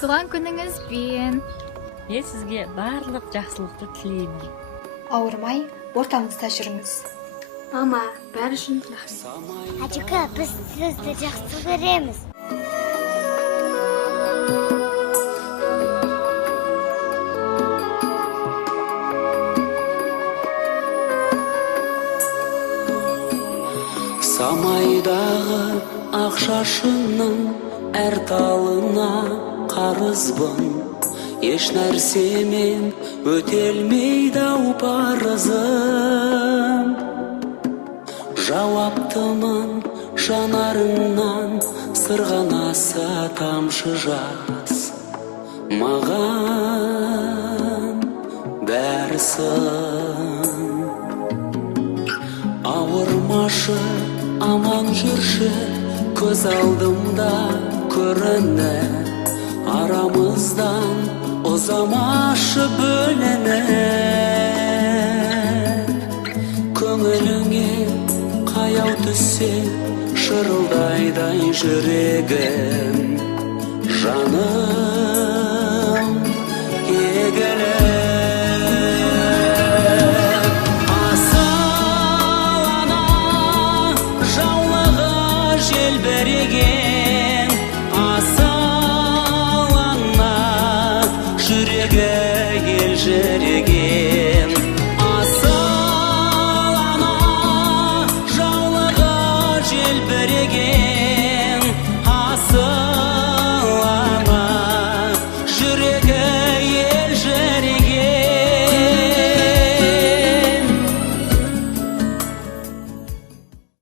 туған күніңізбен. Мен сізге барлық жақсылықты тілеймін. Ауырмай, ортамызда жүріңіз. Мама, бәрі үшін рахмет. Әжікі, біз сізді жақсы көреміз. Самайдағы ақ шашының әр талына қарызбын. Еш нәрсемен өтелмейді ау парызым. Жауаптымын жанарыңнан сырғанаса тамшы жас. Маған бәрісін ауырмашы, аман жүрші, көз алдымда көріні. Арамыздан ұзамашы бөліні. Көңіліңе қаяу түссе шырылдайдай жүрегім. Жаным егіліп асыл ана жаулығы желбіреген.